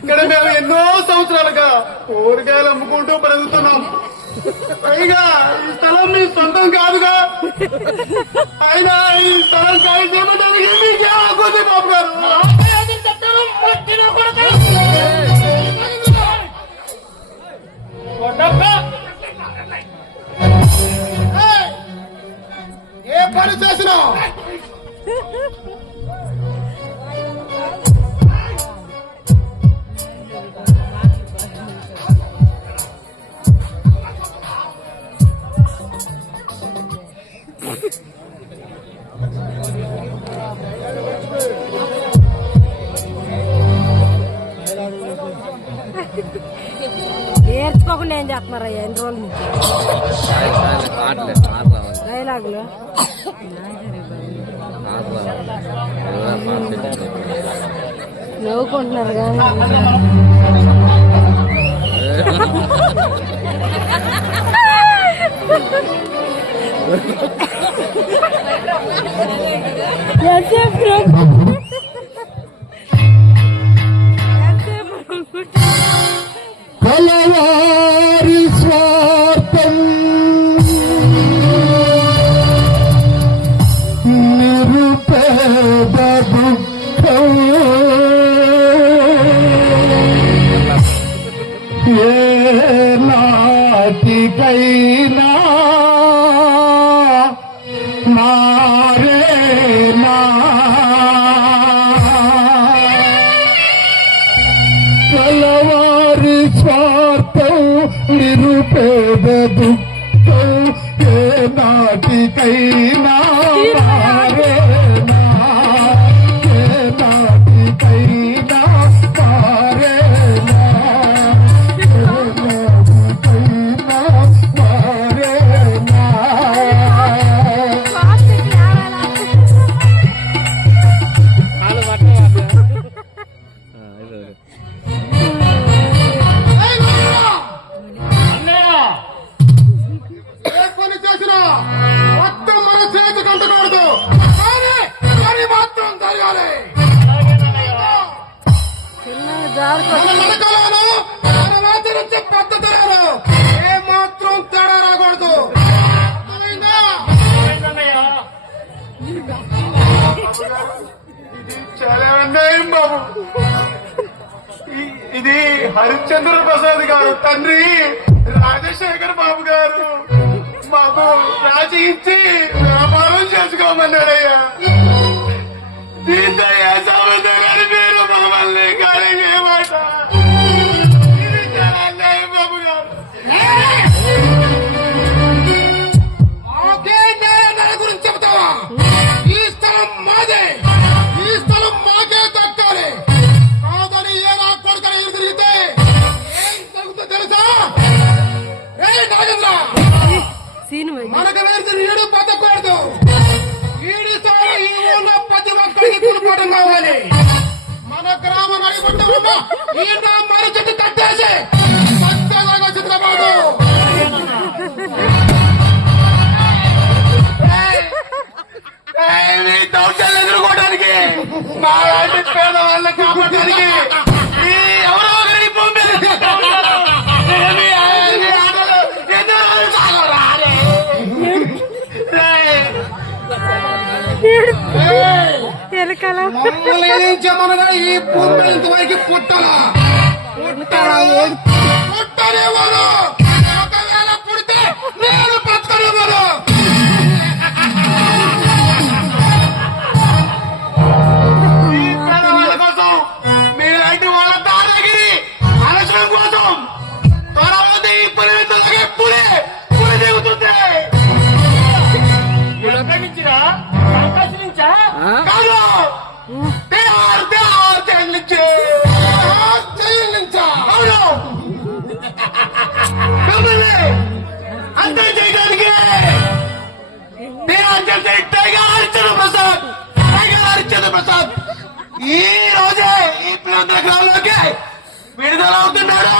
ఇక్కడ మేము ఎన్నో సంవత్సరాలుగా కూరగాయలు అమ్ముకుంటూ బ్రతుకుతున్నాం. పైగా ఈ స్థలం మీ సొంతం కాదుగా. అయినా ఈ స్థలం ఖాళీ చేయడానికి మీకేమవుతుంది బాబు గారు? ఏ పని చేసినా నేర్చుకోకుండా ఏం చేస్తున్నారయ్యా ఎన్ని రోజుల నుంచి డైలాగులు నవ్వుకుంటున్నారు కానీ కలవారి స్వార్థం నిరుపేద దుఃఖం ఏ నాటికైనా మారేనా కలవారి స్వార్థం నిరుపేద దుఃఖం ఏ నాటికైనా మారేనా ఏ నాటికైనా మారేనా ఏ నాటికైనా మారేనా. ఏ పని చేసినా మొత్తం మన చేతికి అంటకూడదు. కానీ పని మాత్రం జరగాలి. మన నడకలోను మన ఆచరించే పద్ధతులను ఏ మాత్రం తేడా రాకూడదు. అర్థమైందా? ఇది చాలా అన్యాయం బాబు. ఇది హరిశ్చంద్ర ప్రసాద్ గారు తండ్రి రాజశేఖర్ బాబు గారు మాకు రాజీ ఇచ్చి వ్యాపారం చేసుకోమన్నాడయ్యా. దీంతో ఏ సమస్య గారి పేరు మమ్మల్ని కానీ ఏమాట. ఇది చాలా అన్యాయం బాబు గారు. మాకే న్యాయం గురించి చెబుతావా? ఈ స్థలం మాదే, ఈ స్థలం మాకే దక్కాలి. కాదని ఏ నా కొడుకని ఎదురు తిరిగితే ఏం జరుగుతుందో తెలుసా? ఏ నాగేంద్ర, మనకు వేరు నీడు బతకూడదు. ఈడి సార్ ఈ ఊళ్ళో ప్రతి ఒక్కరికి గురిపడం కావాలి. మన గ్రామ నడిపట్ట ఉన్న ఈ నా మరి చెట్టు కట్టేసి సత్యలాగా చిత్రబాబు దౌర్జన్యం ఎదుర్కోవడానికి మా లాంటి పేద వాళ్ళని కాపాడడానికి ఎవరో ఒకరి భూమి మీద మమ్మల్ని ఈ భూమి మీద ఇంతవరకు పుట్టాలా పుట్టనేవారు. ఒకవేళ పుడితే నేను బతకనేవారు. ఈ పేదవాళ్ళ కోసం మీలాంటి వాళ్ళ దాదాగిరి అనసరం కోసం తర్వాత ఈ పరిమితులకి పులి దిగుతుంది. కాదు అవును మిమ్మల్ని అంతే చేయడానికి హరిశ్చంద్ర ప్రసాద్ ఈ రోజే ఈ పిల్లల గ్రామంలోకి విడుదల అవుతున్నాడు.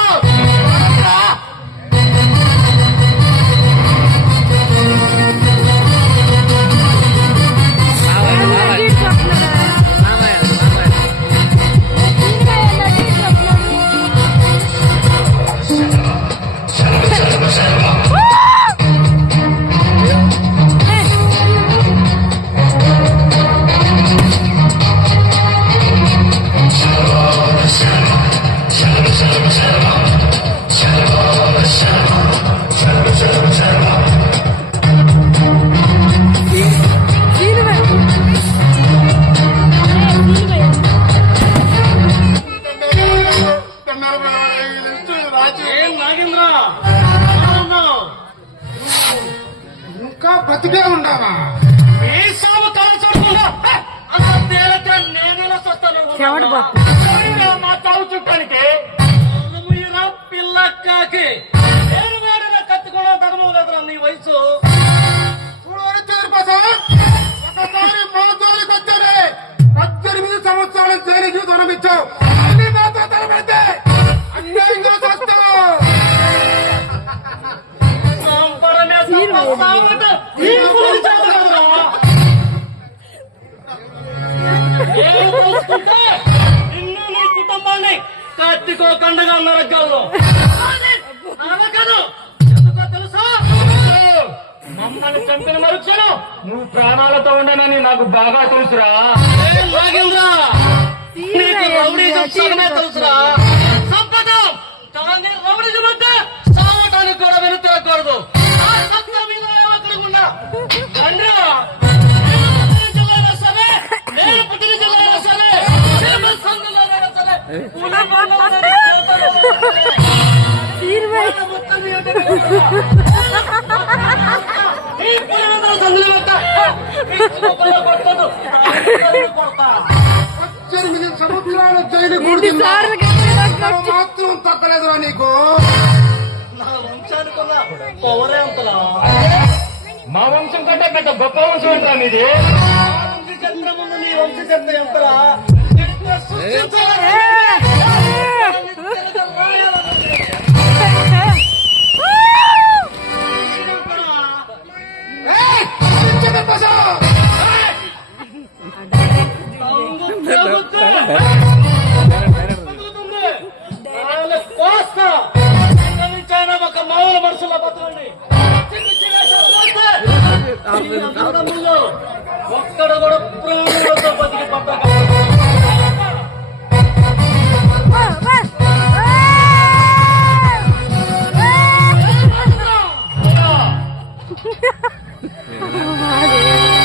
చెమటపోతుంది. నా చావు చుట్టానికి పిల్లక్కాకి నేను వాడిన కత్తికోవడం తగమలేదురా నీ వయసు. చూడవని చంద్రప్రసాద్, ఒకసారి మా జోలికి వచ్చాడే 18 సంవత్సరాల జైలు జీవితం ఇచ్చావు. అన్ని మాతో తలపెడితే అన్యాయంగా చేస్తావు. సంపడమే సంపస్తామంట తీర్పులు చదవగలరా? నేను తెలుసుకుంటే నిన్ను నీ కుటుంబాన్ని కత్తికోకుండా నరకాలను నరకదు. ఎందుకో తెలుసా? మమ్మల్ని చంపిన మరుక్షణం నువ్వు ప్రాణాలతో ఉండనని నాకు బాగా తెలుసురా. ఏ నాగేంద్ర, నీకు రౌడీజం సగమే తెలుసురా. సంపదం కానీ రౌడీజం అంటే సావటానికి కూడా వెను తిరగకూడదు. ఆ సత్తా మీద ఏమక్కడ ఉన్నా తండ్రి జిల్లా సరే, నేను పుట్టిన జిల్లా సరే, చేపల సంఘంలోనైనా సరే, పులిలోనైనా సరే, తీరువై. మొత్తం ఏంటంటే ఈ పులివెందుల సంఘంలో అంతా ఈ చిన్నపిల్ల కొట్టదు, కొడతా. 18 సంవత్సరాల జైలు ఎన్నిసార్లు కట్టినా మాత్రం తక్కలేదురా నీకు. నా వంశానికున్న పవరే అంతలా. మా వంశం కంటే పెద్ద గొప్ప వంశం ఏంటా మీది? ఆ వంశ చరిత్ర ముందు నీ వంశ చరిత్ర ఎంతలా? చరిత్ర సృష్టించాలని చరిత్ర రాయాలని ఏయ్, చంద్రప్రసాద్, ఒక మామూలు మనుషుల బతకండి. ఒక్కడ కూడా ప్రాణులతో బతికి పట్టక